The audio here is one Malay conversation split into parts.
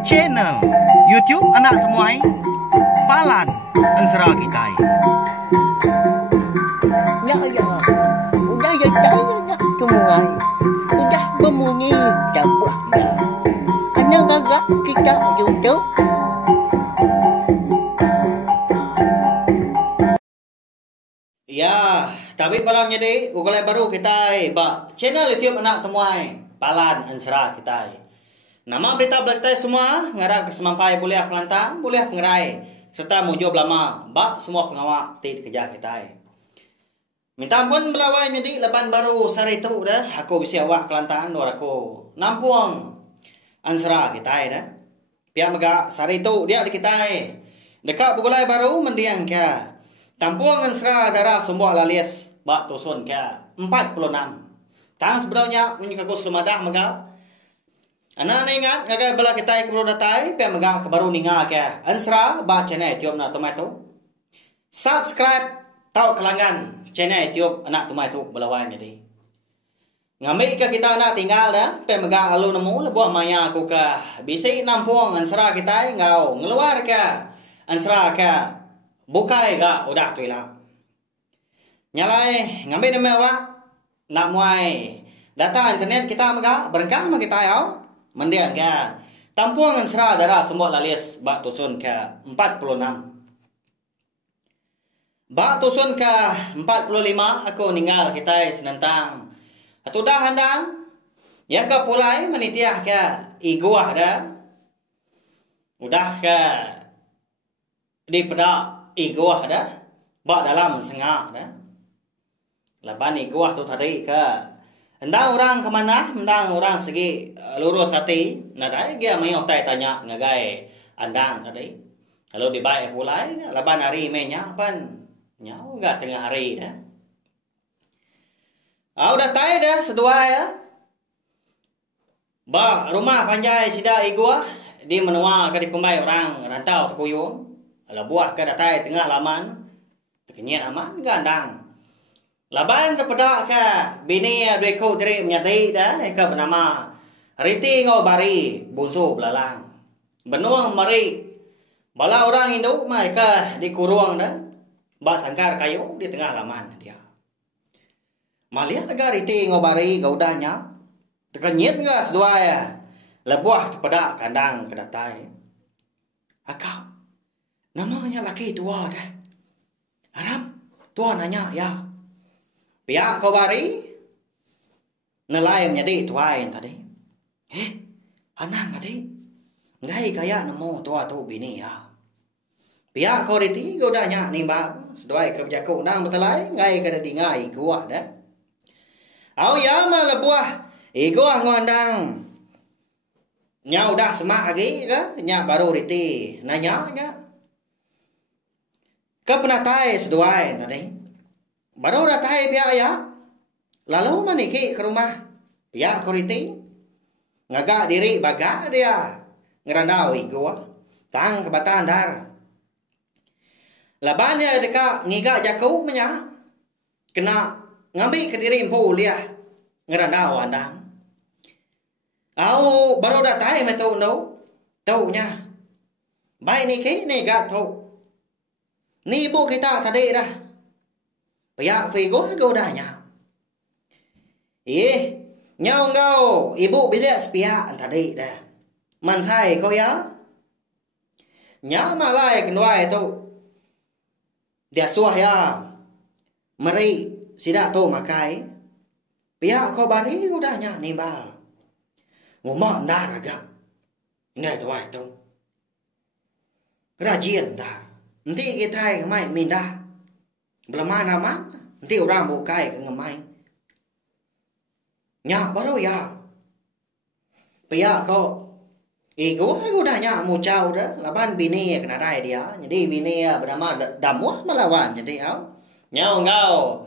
Channel YouTube anak temuai Palan Ansara kita. Ya ya, udah ya nak temuai, udah berbunyi cabutnya. Anak gagak kita YouTube. Ya, tapi malam jadi ukulele baru kita channel YouTube anak temuai Palan Ansara kita. Nama berita belakang semua ngarang kesemampai boleh pelantang, boleh pengerai serta muncul lama bak semua pengawak tid kerja kita. Minta ampun belawai jadi leban baru sari itu dah aku bisa awak kelantan dua aku nampuang Ansara kita dah. Pihak megak sari itu dia di kita. Dekat ukulele baru mendiang ke Tampuang Ansara darah semua lalias bak tosun ke 46. Tang sebenarnya menyikakus lumadah megak. Anak ingat ngagai bala kita ke datai pe megak ke baru ninga ke Ansara ba channel YouTube na tomato. Subscribe tau kelangan channel YouTube anak tomato belawan jadi. Ngambil ke kita nak tinggal dah pe megak alu nemu lebuah maya aku ke bisi nampuang Ansara kita ngau ngeluar ke Ansara ke bukai ga udah tu lah. Nyalai ngambil nama awak nak muai data internet kita megak berengkang ma kita yau. Mendiang ke tampuang Ansara darah semua lalis bak tusun ke 46. Bak tusun ke 45 aku ninggal kita senentang. Atu dah handang yang ke pulai menitiah ke iguah dah. Udah ke di pedak iguah dah. Bak dalam sengak dah. Lepas iguah tu tadi ke Hendang orang kemana? Hendang orang segi lurus hati. Nadai dia mai otai tanya ngagai andang tadi. Kalau dibaik pulai, laban hari menya pan nyau enggak tengah hari dah. Udah tai dah sedua ya. Ba rumah panjai sida igua di menua ke dikumbai orang rantau tekuyung. Ala buah ke datai tengah laman. Tekenyet aman gandang. Laban terpedak ke bini dua ko diri menyati dah ke bernama Riti ngau bari bunsu belalang. Benuang mari bala orang induk mai ke di kurung dah. Ba sangkar kayu di tengah laman dia. Malia agar Riti ngau bari gaudanya. Tekenyit enggak sedua ya. Lebuah terpedak kandang ke datai. Akak namanya laki tua dah. Haram tua nanya ya. Pihak kau bari nelai menjadi tuain tadi. Anang tadi. Ngai kaya nemu tua tu bini ya. Pihak kau riti kau dah nyak nimbang. Seduai ke berjaku nang betelai. Ngai ke dati ngai kuah dah. Au ya malah buah. Iguah ngondang. Nyau dah semak lagi ke. Nyak baru riti. Nanya nyak. Ke penatai seduai tadi. Baru datai pihak ya. Lalu maniki ke rumah pihak kuriti. Ngagak diri baga dia. Ngerandau igua. Tang kebatan dar. Labannya dekat ngigak jaku menya. Kena ngambil ke diri empu liah. Ngerandau andang. Au baru datai metu no. Taunya. Baik niki ni gak tau. Ni ibu kita tadi dah. Pihak figo kau dah nyau. Nyau ngau ibu bilik sepihak tadi dah. Mansai kau ya. Nyau malai kenuai tu. Dia suah ya. Meri sidak tu makai. Pihak kau bari kau dah nyak nimbal. Ngumok ndar agak. Ini tuai tu. Rajin dah. Nanti kita mai mindah. Belum mana man, nanti orang bukai ke ngemai. Nyak baru ya. Pihak kau, ego dah nyak mucau dah. Laban bini kena rai dia. Jadi bini bernama Damuah melawan. Jadi nyau ngau.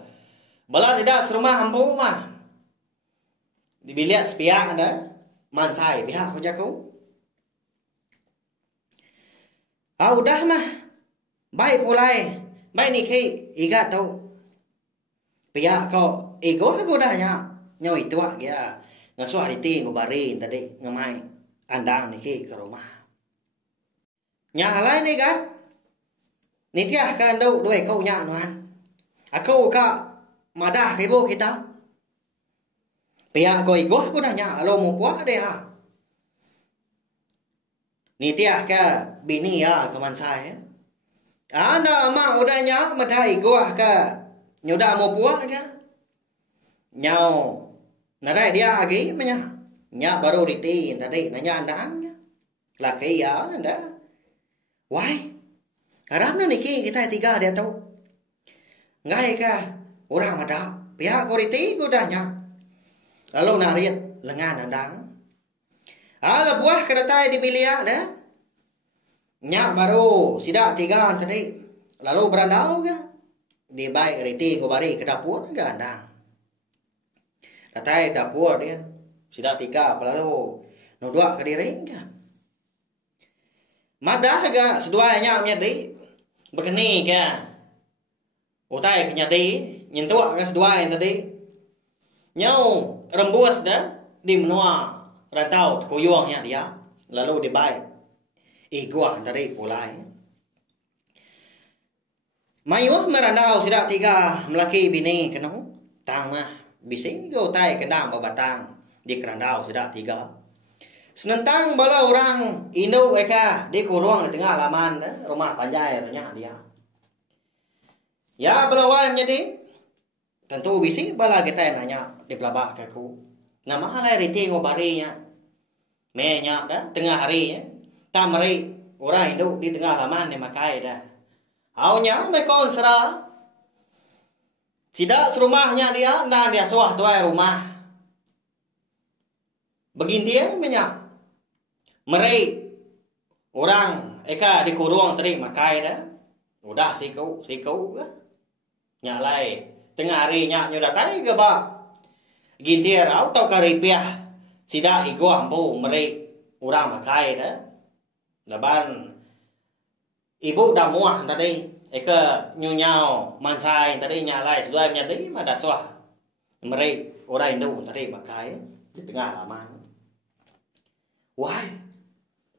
Bala tidak serumah ampu mah. Di bilik sepihak ada. Mansai pihak kau jaku. Dah mah. Baik pulai. Baik niki igat tau. Pihak kau ego aku dah nyak. Nyau itu dia. ngaswa riti ngobari tadi ngamai andang niki ke rumah. Nya alai ni kan? Ni tiah kan dau doi kau nya nuan. Aku ka madah ibu kita. Pihak kau iguah aku dah nya lo mu puak deh ha. Ni tiah ka bini ya kaman saya. Ana ma udah nya madah iguah ka nyoda mu puak dia. Nyau nadai dia lagi menya. Nya baru riti tadi nanya andang. Laki ya anda. Why? Haramnya niki kita tiga dia tahu. Ngai ka orang ada. Pihak koriti kudanya. Lalu narit lengan andang. Ala buah kedatai dipilih ada. Nya baru sidak tiga tadi. Lalu berandau ka. Di baik riti kubari ke dapur ke andang. Datai dapur dia. Sidak tiga lalu nudua ke diri ka. Madah ga seduanya nyadi. Begini ka. Utai ke nyadi. Nyentuak ke seduanya tadi. Nyau rembus dah di menua rantau kuyuangnya dia. Lalu dibaik. Iguah tadi pulai. Mayuh merandau sidak tiga melaki bini kenau. Tang mah bising go tai kendang babatang di kerandau sidak tiga. Senentang bala orang Indo eka di kurung di tengah halaman rumah panjai nya dia. Ya belawai menjadi tentu bising bala kita nanya di pelabak ke ku. Nama halai riti ngobarinya. Menya dah tengah hari ya. Tamari orang Indo di tengah halaman ni makai dah. Aunya mekon sera. Tidak serumahnya dia dan dia suah tuai rumah. Begintian menya. Meri orang eka di kurung tadi makai dah. Udah sikau kan. Nyalai tengah hari nyak nyoda tai ke ba. Gintier au tau karipiah. Sida igo ampu meri orang makai dah. Laban ibu dah muah tadi eka nyunyau mansai tadi nyalai suai tadi mada suah. Meri orang Indo tadi makai di tengah halaman. Why?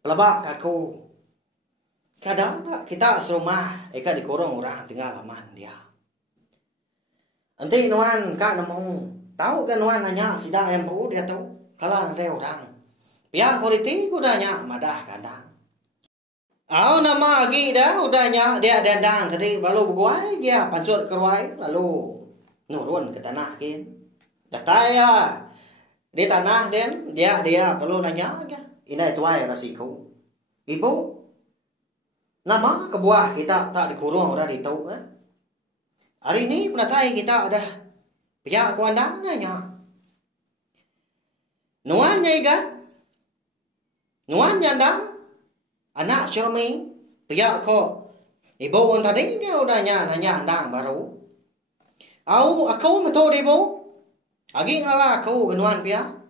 Pelabak aku. Kadang kita serumah eka dikurung orang tinggal halaman dia. Nanti nuan kak nemu. Tahu kan nuan nanya sidang yang baru dia tahu. Kalau ada orang. Pihak politik udahnya madah kadang. Au nama lagi dah udahnya dia dandang tadi baru berguai dia pansut keruai lalu nurun ke tanah kin. Datai ya. Di tanah dia perlu nanya kan. Ini tuai rasiku. Ibu, nama kebuah kita tak dikurung udah ditahu kan? Hari ini penatai kita ada pihak kuandang nanya. Nuannya ikan, nuan nyandang, anak cermin pihak ko. Ibu tadi dia udah nanya andang baru. Aku metode ibu, agi ngalah aku kenuan pihak.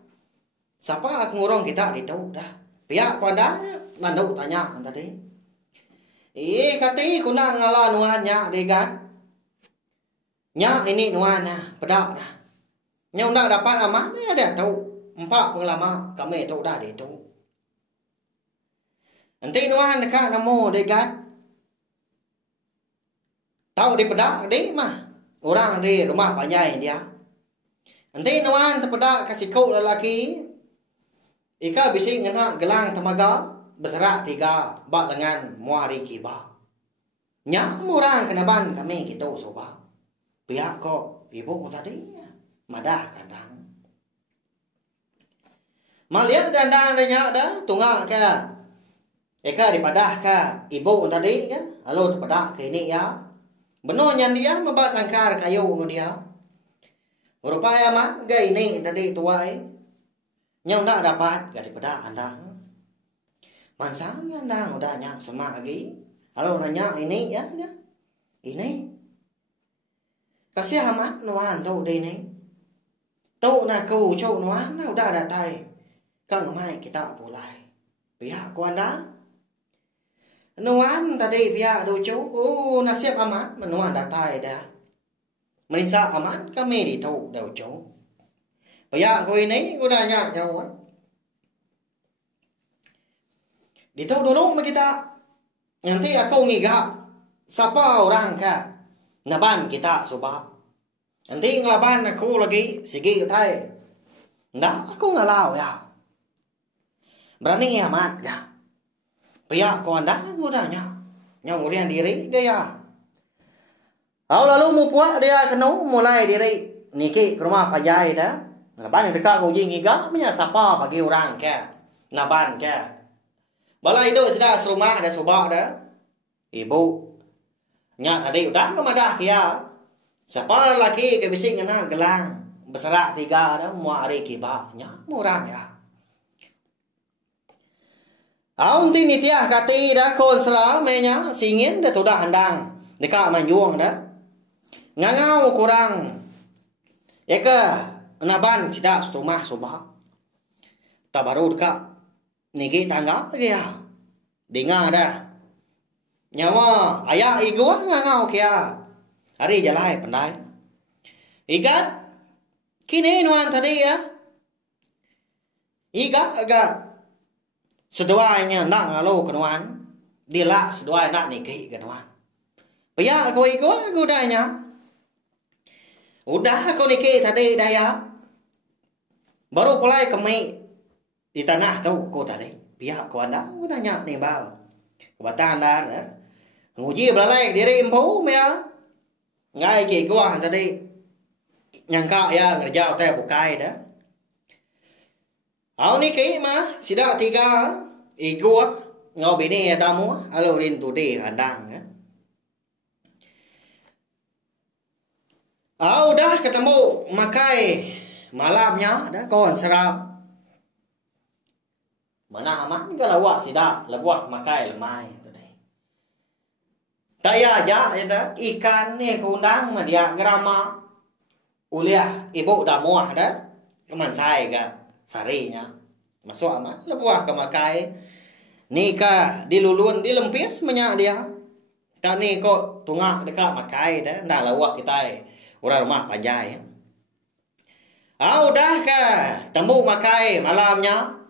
Siapa ngurung kita ditahu dah. Pihak kuandang nanduk tanya tadi. Kati kuna ngala nuannya degan. Nya ini nuannya pedak dah. Nya undak dapat aman dia tahu. 4 pengalaman kami tahu dah itu. Nanti nuan dekat namo degan. Tahu di pedak di mah. Orang di rumah panjai dia. Nanti nuan terpedak kasih kau lelaki. Ika bising ngena gelang temaga berserak 3 bak lengan muari kiba. Nya murang kenaban kami kita soba. Pihak kok ibu tadi madah kandang. Malian dandang nya dah tunggal ka. Eka dipadah ka ibu tadi kan. Lalu terpedak ke ini ya. Benarnya dia membak sangkar kayu dia. Rupanya mah gay ini tadi tuai. Yang tak dapat gak daripada andang. Mansang andang udah nyak sama lagi. Kalau nanya ini ya. Ini. Kasih amat nuan tau deh ini. Tau na ku cau nuan udah datai. Kan mai kita pulai. Pihak ku andang. Nuan tadi pihak do cau. Nasiap amat menuan datai dah. Menisa amat kami di tau do cau. Paya ko ini udah nyawa. Dito dulu kita. Nanti aku ngiga siapa orang ka naban kita subah. Nanti ngelaban aku lagi sige tay. Nggak aku ngalau ya. Berani amat ya. Paya ko anda udah nyawurian diri gaya. Lalu mu puak dia kenu mulai diri niki ke rumah pajai dah. Naban dekat nguji ngiga punya siapa bagi orang ka naban ka. Balai itu sudah serumah ada subak dah. Ibu nya tadi udah kemadah kia. Siapa lelaki ke bising ngena gelang beserak 3 dah mu hari kiba nya murah ya. Aun tin ni tiah kati dah kon sela menya singin dah tudah handang dekat manjuang dah. Ngangau kurang. Eka naban tidak setumah subak. Tak baru dekat niki tangga dia. Dengar dah. Nyawa ayah igu ngangau kia. Hari jalai pandai. Igat kini nuan tadi ya. Igat agak seduanya nak ngalo kenuan. Dia seduai nak niki kenuan. Paya aku igu aku danya. Udah aku niki tadi daya. Baru mulai kami di tanah tu aku tadi. Pihak aku anda udah nyak nih bal. Kebatan anda. Nguji belalai diri impu ya. Ngai ki gua tadi. Nyangka ya ngerjau teh bukai dah. Au niki mah sida 3 igua ngau bini damu alo rin tu di handang ya. Udah ketemu makai malamnya dah kawan seram. Mana aman ke lawak sida lawak makai lemai tadi. Taya aja dah ikan ni kundang dia grama uliah ibu dah muah dah keman sai ke sarinya masuk aman lawak ke makai nika dilulun dilempis menyak dia. Tak ni kok tungak dekat makai dah dah lawak kita orang rumah panjai. Udah ke temu makai malamnya.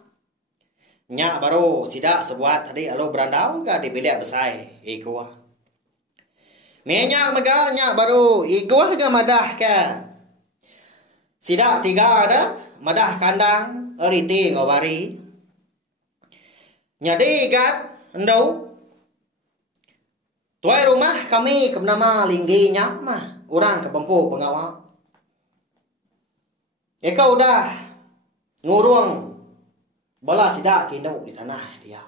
Nyak baru sidak sebuat tadi alo berandau ke di bilik besai igua. Minyak mega nyak baru igua ke madah ke. Sidak 3 ada madah kandang eriti ngawari. Nyadi kat endau. Tuai rumah kami ke nama linggi nyak mah. Orang ke Bempu pengawal. Eka udah ngurung bala sidak kino di tanah dia.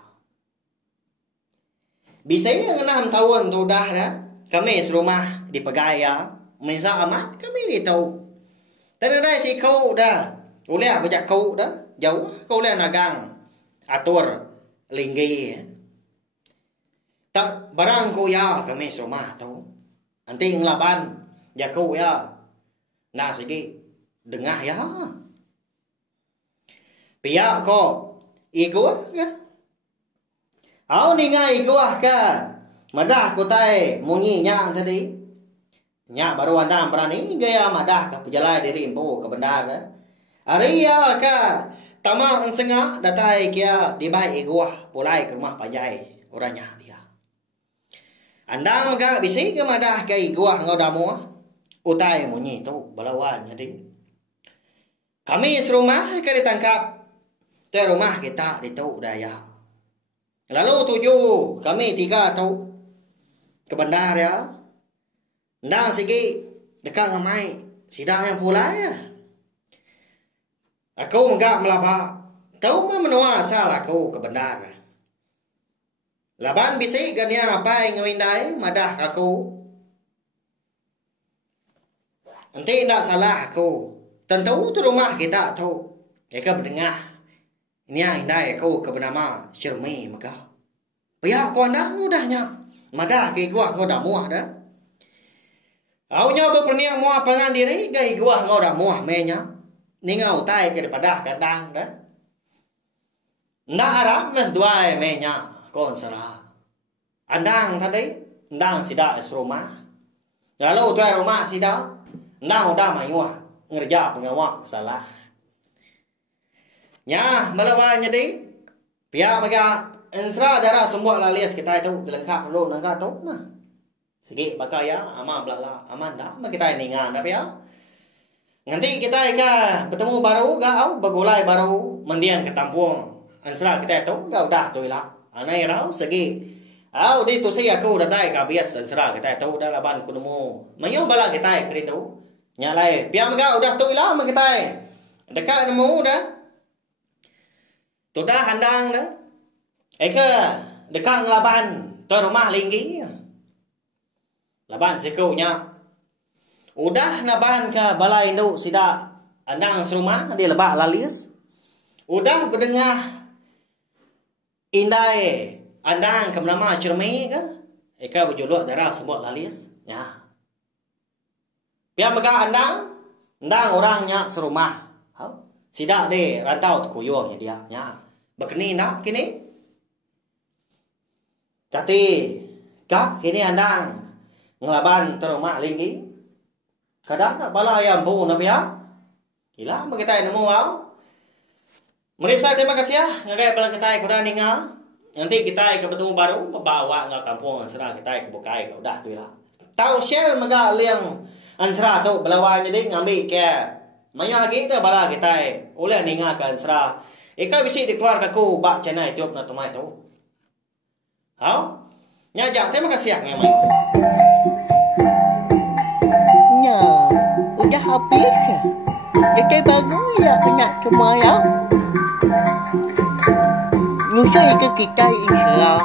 Bisanya 6 tahun tu dah dah. Kami serumah di Pegaya. Mensa amat kami di tahu. Tapi dah si kau dah. Uliah bejak kau dah. Jauh kau uliah nagang. Atur linggi. Tak barang kau ya kami serumah tu. Nanti ngelaban. Ya kau ya. Nah segi dengah ya. Pihak kau igua ke? Au ni ngai igua ke? Madah ku tai mungi nyak tadi. Nyak baru anda berani gaya madah ke pejalai diri impu ke bendar ke. Aria ke? Tama ensengah datai kia di bai igua pulai ke rumah pajai orangnya dia. Anda megak bisi ke madah ke igua ngau damu. Utai munyi tu balawan jadi. Kami serumah ke ditangkap. Tu rumah kita di tu daya. Lalu 7 kami 3 tu ke bandar ya. Ndang sigi dekat ngamai sidang yang pula ya. Aku megak melaba. Tahu mah menua asal aku ke bandar. Laban bisi gania apa yang ngawindai madah aku. Nanti tidak salah aku. Tentu tu rumah kita tu. Eka berdengah. Ini indai aku ke bernama Syirmi maka. Paya aku anda mudahnya. Madah ke gua ngau dah muah dah. Aunya berperniak muah pangan diri. Gai gua ngau dah muah menya. Ningau tai ke daripada kadang dah. Ndak arah mes dua menya. Kon serah. Andang tadi. Andang sidak es rumah. Lalu tu rumah sidak. Nah udah mayuah ngerja pengawak salah. Ya, malawan jadi. Pihak mereka ensra darah semua lalias kita itu dilengkap dulu nangka tu mah. Sige bakal ya aman belala aman dah mah kita ningan tapi ya. Nanti kita bertemu baru gak begulai baru mendiang ke tampung. Ensra kita itu gak udah tu lah. Anai rau segi. Di tu saya aku datai ka bias ensra kita itu dah laban kunemu. Mayo bala kita kri tu. Nyalai pihak mereka udah tu lah mah kita. Dekat nemu dah. Tu dah handang dah. Dekat ngelaban tu rumah linggi. Laban sikunya. Udah naban ke balai induk sida andang serumah dia lebak lalias. Udah berdengah indai andang ke nama cermi ke. Berjuluk darah semua lalias. Ya. Biar mereka andang orangnya serumah. Sida de rantau tu kuyuh dia. Ya. Berkeni nak kini. Kati kak kini andang ngelaban terumah linggi. Kadang nak bala ayam bu nak biar. Gila kita nemu au. Murip saya terima kasih ya. Ngagai bala kita kuda ningal. Nanti kita ke bertemu baru membawa ngau kampung ansra kita ke bukai ke udah tu lah. Tahu share maga liang ansra tu belawan jadi ngambil ke. Maya lagi dah bala kita oleh ningal ke ansra. Ika bisi dikeluar kaku bak channel YouTube na tumai tu. Hau? Nyajak terima kasih ya ngemai. Ya, udah habis. Jadi baru ya nak semua ya. Nusa ikut kita insya Allah.